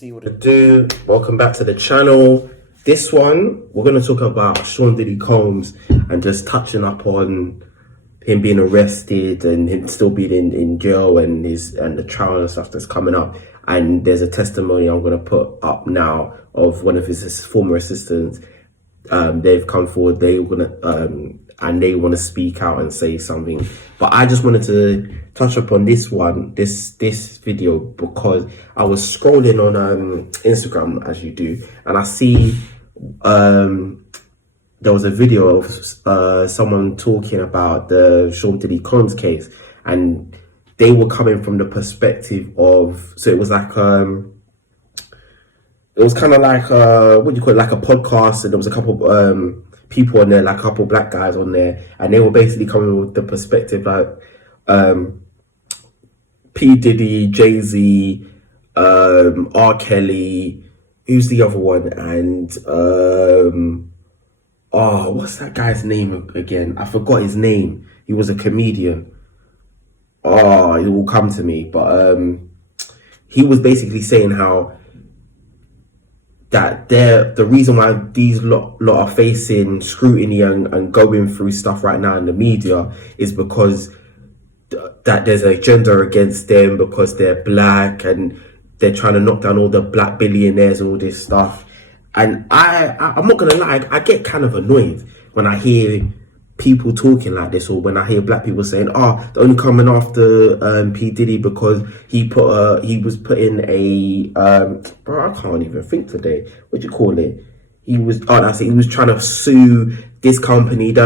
See what to do. Welcome back to the channel. This one, we're going to talk about Sean Diddy Combs and just touching up on him being arrested and him still being in jail and the trial and stuff that's coming up. And there's a testimony I'm going to put up now of one of his former assistants. They've come forward. They want to speak out and say something. But I just wanted to touch upon this video because I was scrolling on Instagram, as you do, and I see there was a video of someone talking about the Sean Diddy Combs case, and they were coming from the perspective of, so it was like it was kind of like what do you call it, like a podcast, and there was a couple people on there, like a couple black guys on there, and they were basically coming with the perspective like P. Diddy, Jay-Z, R. Kelly, who's the other one, and what's that guy's name again? I forgot his name. He was a comedian. It will come to me, but he was basically saying how that the reason why these lot are facing scrutiny and going through stuff right now in the media is because that there's an agenda against them because they're black and they're trying to knock down all the black billionaires and all this stuff. And I'm not gonna lie, I get kind of annoyed when I hear people talking like this, or when I hear black people saying, they're only coming after P. Diddy because he was putting a bro, I can't even think today. What do you call it? He was he was trying to sue this company, and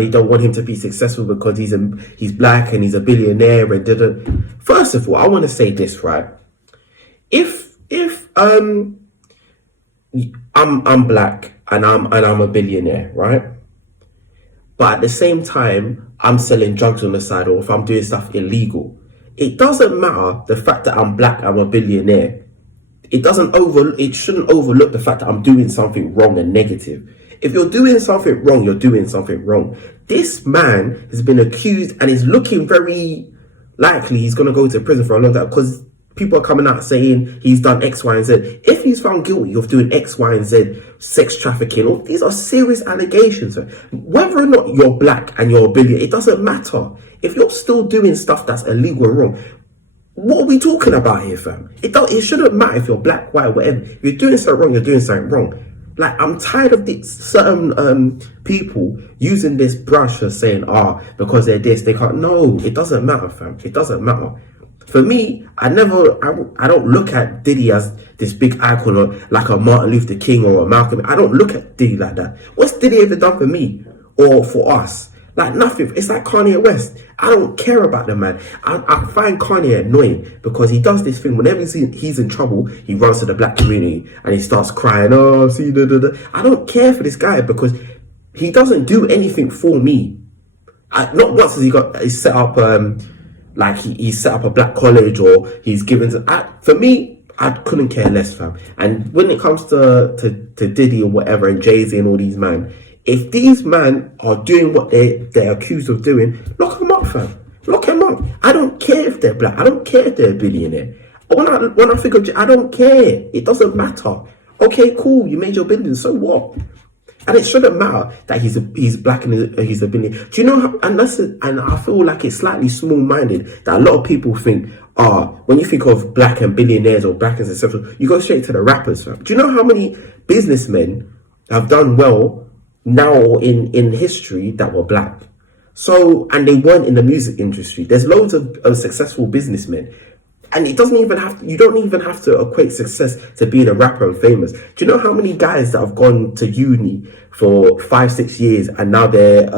they don't want him to be successful because he's black and he's a billionaire and First of all, I want to say this, right? If I'm black and I'm a billionaire, right? But at the same time, I'm selling drugs on the side, or if I'm doing stuff illegal, it doesn't matter the fact that I'm black, I'm a billionaire. It shouldn't overlook the fact that I'm doing something wrong and negative. If you're doing something wrong, you're doing something wrong. This man has been accused and is looking very likely he's going to go to prison for a long time because people are coming out saying he's done X, Y, and Z. If he's found guilty of doing X, Y, and Z, sex trafficking, these are serious allegations. Whether or not you're black and you're a billionaire, it doesn't matter. If you're still doing stuff that's illegal or wrong, what are we talking about here, fam? It shouldn't matter if you're black, white, whatever. If you're doing something wrong, you're doing something wrong. Like, I'm tired of these certain people using this brush of saying, because they're this, they can't. No, it doesn't matter, fam. It doesn't matter. For me, I don't look at Diddy as this big icon or like a Martin Luther King or a Malcolm. I don't look at Diddy like that. What's Diddy ever done for me or for us? Like, nothing. It's like Kanye West. I don't care about the man. I find Kanye annoying because he does this thing. Whenever he's in trouble, he runs to the black community and he starts crying. I don't care for this guy because he doesn't do anything for me. Not once has he set up like he set up a black college or he's given for me, I couldn't care less, fam. And when it comes to Diddy or whatever and Jay-Z and all these man, if these man are doing what they're accused of doing, lock them up, fam. Lock them up. I don't care if they're black. I don't care if they're a billionaire. When I think of, I don't care. It doesn't matter. Okay, cool. You made your billion. So what? And it shouldn't matter that he's black and he's a billionaire. Do you know how? And I feel like it's slightly small-minded that a lot of people think, when you think of black and billionaires or black and successful, you go straight to the rappers, fam. Do you know how many businessmen have done well now or in history that were black? So, and they weren't in the music industry. There's loads of successful businessmen. And you don't even have to equate success to being a rapper and famous. Do you know how many guys that have gone to uni for 5-6 years and now they're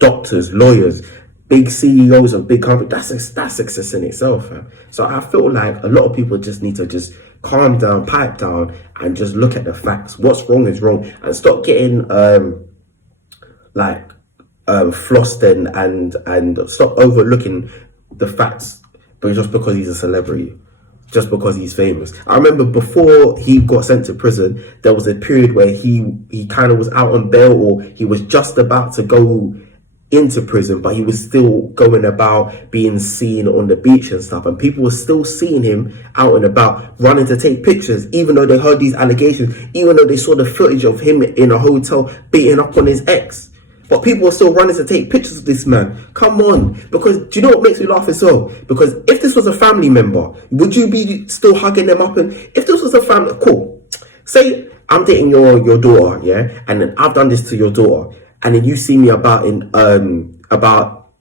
doctors, lawyers, big CEOs of big companies? That's success in itself, man. So I feel like a lot of people just need to just calm down, pipe down, and just look at the facts. What's wrong is wrong, and stop getting flossed and stop overlooking the facts. But just because he's a celebrity, just because he's famous. I remember before he got sent to prison, there was a period where he kind of was out on bail, or he was just about to go into prison, but he was still going about being seen on the beach and stuff, and people were still seeing him out and about running to take pictures, even though they heard these allegations, even though they saw the footage of him in a hotel beating up on his ex. But people were still running to take pictures of this man. Come on. Because do you know what makes me laugh as well? Because if this was a family member, would you be still hugging them up? And if this was a family, cool. Say I'm dating your daughter, yeah, and then I've done this to your daughter, and then you see me about on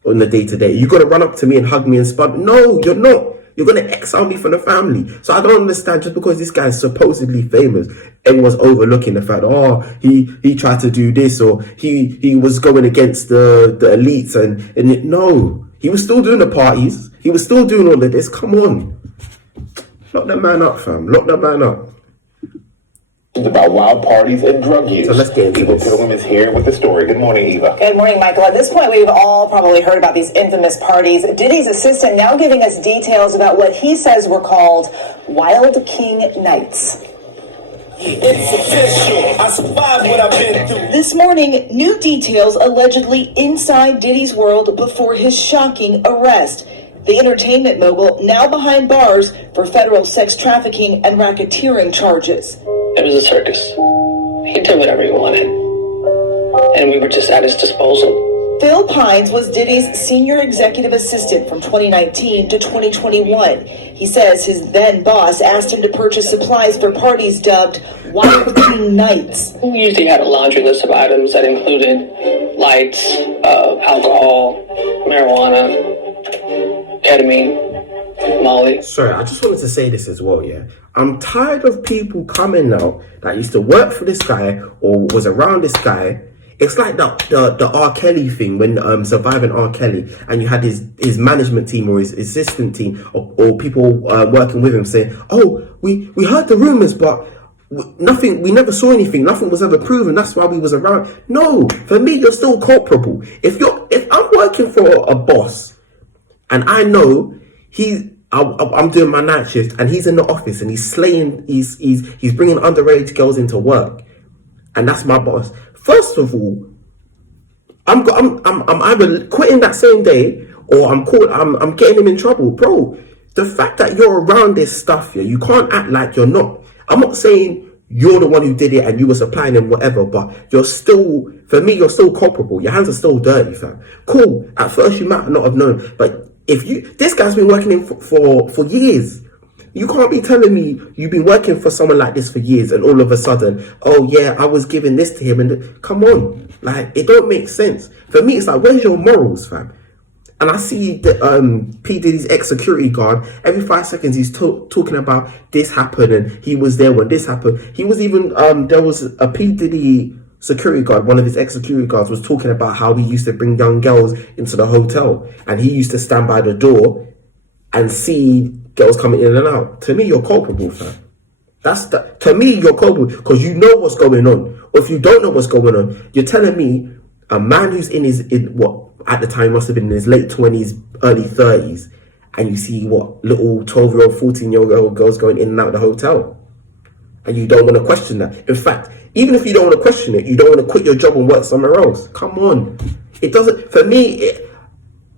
the day-to-day, you're gonna run up to me and hug me and spud. No, you're not. You're gonna exile me from the family. So I don't understand, just because this guy is supposedly famous, everyone's overlooking the fact, oh, he tried to do this, or he was going against the elites, no, he was still doing the parties, he was still doing all of this. Come on, lock that man up, fam. Lock that man up. About wild parties and drug use. So let's get into this. Eva Pilgrim is here with the story. Good morning, Eva. Good morning, Michael. At this point, we've all probably heard about these infamous parties. Diddy's assistant now giving us details about what he says were called Wild King Nights. It's official. I survived what I've been through. This morning, new details allegedly inside Diddy's world before his shocking arrest. The entertainment mogul now behind bars for federal sex trafficking and racketeering charges. It was a circus. He did whatever he wanted, and we were just at his disposal. Phil Pines was Diddy's senior executive assistant from 2019 to 2021. He says his then boss asked him to purchase supplies for parties dubbed Wild King Nights. We usually had a laundry list of items that included lights, alcohol, marijuana, ketamine, Molly. Sorry, I just wanted to say this as well, yeah. I'm tired of people coming now that used to work for this guy or was around this guy. It's like the R. Kelly thing, when surviving R. Kelly, and you had his management team or his assistant team or people working with him saying, oh, we heard the rumors, but nothing, we never saw anything, nothing was ever proven, that's why we was around. No, for me, you're still culpable. If I'm working for a boss and I know I'm doing my night shift and he's in the office and he's bringing underage girls into work, and that's my boss. First of all, I'm either quitting that same day or I'm getting him in trouble, bro. The fact that you're around this stuff, yeah, you can't act like you're not. I'm not saying you're the one who did it and you were supplying him whatever, but you're still, for me, you're still culpable. Your hands are still dirty, fam. Cool. At first, you might not have known, but this guy's been working in for years. You can't be telling me you've been working for someone like this for years and all of a sudden, oh yeah, I was giving this to him, and come on, like, it don't make sense. For me, it's like, where's your morals, fam? And I see that P. Diddy's ex-security guard, every 5 seconds he's talking about this happened and he was there when this happened. He was even, there was a P. Diddy security guard, one of his ex-security guards was talking about how he used to bring young girls into the hotel and he used to stand by the door and see girls coming in and out. To me, you're culpable, fam. To me, you're culpable because you know what's going on. Or if you don't know what's going on, you're telling me a man who's at the time must have been in his late 20s, early 30s, and you see little 12-year-old, 14-year-old girls going in and out of the hotel, and you don't want to question that. In fact, even if you don't want to question it, you don't want to quit your job and work somewhere else. Come on. It doesn't, for me,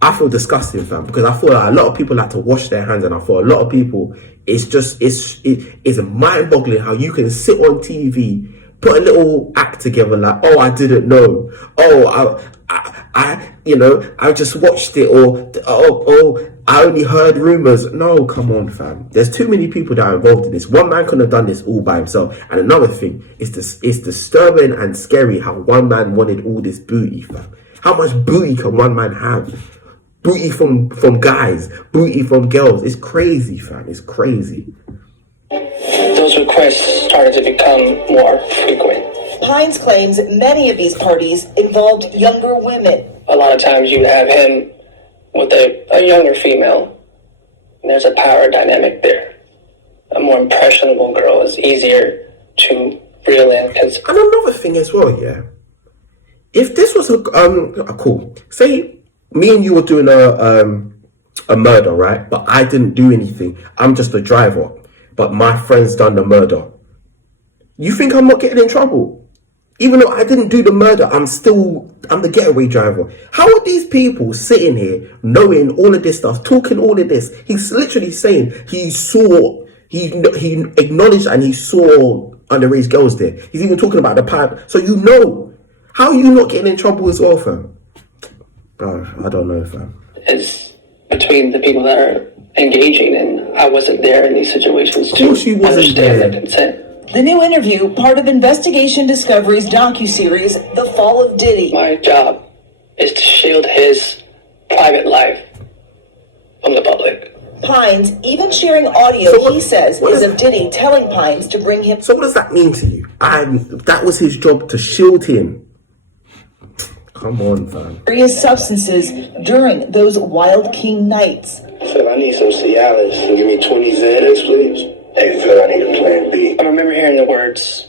I feel disgusting, fam, because I feel like a lot of people like to wash their hands, and I feel a lot of people, it's mind-boggling how you can sit on TV, put a little act together like, oh, I didn't know, oh, I just watched it, or oh, I only heard rumors. No, come on, fam. There's too many people that are involved in this. One man couldn't have done this all by himself. And another thing, it's disturbing and scary how one man wanted all this booty, fam. How much booty can one man have? Booty from guys, booty from girls. It's crazy, fam. It's crazy. Those requests started to become more frequent. Pines claims many of these parties involved younger women. A lot of times you would have him with a younger female, and there's a power dynamic there. A more impressionable girl is easier to reel in. And another thing as well, yeah. If this was a cool, say me and you were doing a murder, right? But I didn't do anything. I'm just a driver, but my friend's done the murder. You think I'm not getting in trouble? Even though I didn't do the murder, I'm the getaway driver. How are these people sitting here knowing all of this stuff, talking all of this? He's literally saying he acknowledged and he saw underage girls there. He's even talking about the pipe. So you know, how are you not getting in trouble as well, fam? Bro, I don't know, fam. Is between the people that are engaging, and I wasn't there in these situations. Of course you wasn't there. The consent. The new interview, part of Investigation Discovery's docuseries, The Fall of Diddy. My job is to shield his private life from the public. Pines even sharing audio he says is of Diddy telling Pines to bring him. So what does that mean to you? That was his job, to shield him. Come on, fam. Various substances during those Wild King nights. Phil, I need some Cialis. Give me 20 Xanax, please. Hey, Phil, I need a plan B. I remember hearing the words,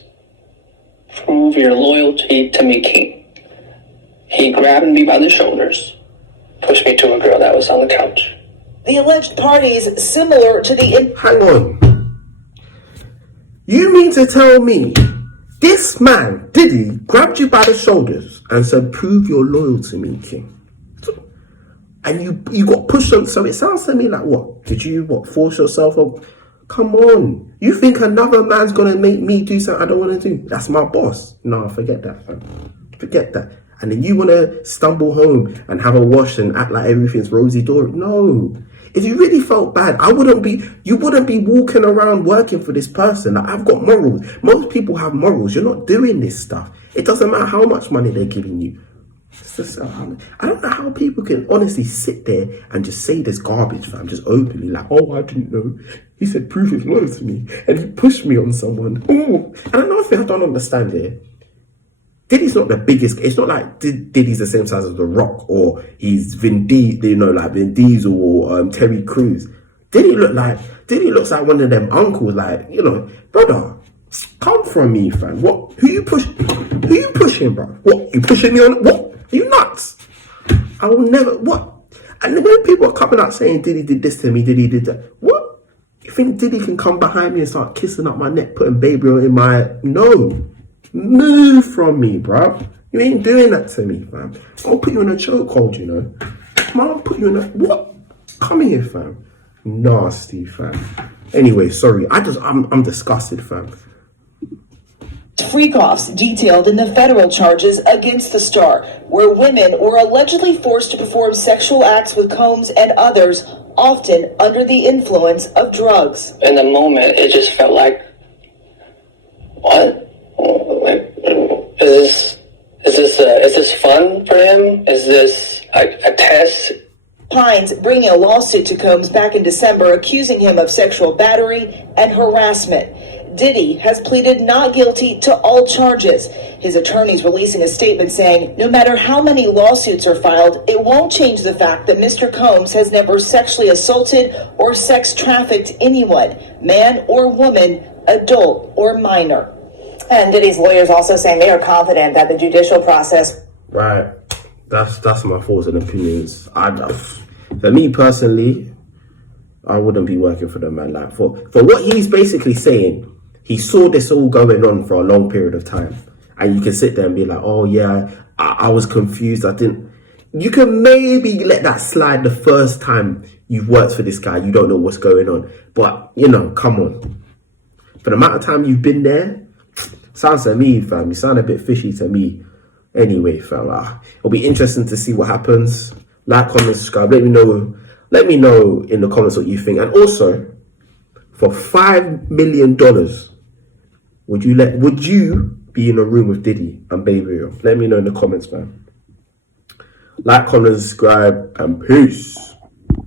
"Prove your loyalty to me, King." He grabbed me by the shoulders, pushed me to a girl that was on the couch. The alleged parties similar to the... Hang on. You mean to tell me this man, Diddy, grabbed you by the shoulders and said, "Prove your loyalty to me, King"? And you got pushed on, so it sounds to me like what? Did you force yourself up? Come on. You think another man's gonna make me do something I don't wanna do? That's my boss. No, forget that, fam. Forget that. And then you wanna stumble home and have a wash and act like everything's rosy dory. No. If you really felt bad, you wouldn't be walking around working for this person. Like, I've got morals. Most people have morals. You're not doing this stuff. It doesn't matter how much money they're giving you. It's just, I don't know how people can honestly sit there and just say this garbage, fam, just openly, like, "Oh, I didn't know. He said prove his loyalty to me and he pushed me on someone." Oh, and another thing I don't understand here, Diddy's not the biggest. It's not like Diddy's the same size as The Rock, or he's Vin Diesel or Terry Crews. Diddy looks like one of them uncles, like, brother, come from me, fam. What? Who you pushing, bro? What? You pushing me on? What? Are you nuts? I will never. What? And when people are coming out saying Diddy did this to me, Diddy did that, what? You think Diddy can come behind me and start kissing up my neck, putting baby oil in my... No. Move from me, bro. You ain't doing that to me, fam. I'll put you in a chokehold, Come on, I'll put you in a... What? Come here, fam. Nasty, fam. Anyway, sorry. I'm disgusted, fam. Freak-offs detailed in the federal charges against the star, where women were allegedly forced to perform sexual acts with Combs and others, often under the influence of drugs. In the moment, it just felt like, what? Like, is this fun for him? Is this a test? Pines bringing a lawsuit to Combs back in December, accusing him of sexual battery and harassment. Diddy has pleaded not guilty to all charges. His attorneys releasing a statement saying, no matter how many lawsuits are filed, it won't change the fact that Mr. Combs has never sexually assaulted or sex trafficked anyone, man or woman, adult or minor. And Diddy's lawyers also saying they are confident that the judicial process... Right. That's my thoughts and opinions. For me personally, I wouldn't be working for the man. Like, for what he's basically saying, he saw this all going on for a long period of time. And you can sit there and be like, "Oh yeah, I was confused. I didn't..." You can maybe let that slide the first time you've worked for this guy. You don't know what's going on. But, come on. For the amount of time you've been there, sounds to me, fam, you sound a bit fishy to me. Anyway, fam, it'll be interesting to see what happens. Like, comment, subscribe. Let me know in the comments what you think. And also, for $5 million, would you be in a room with Diddy and Baby Real? Let me know in the comments, man. Like, comment, subscribe, and peace.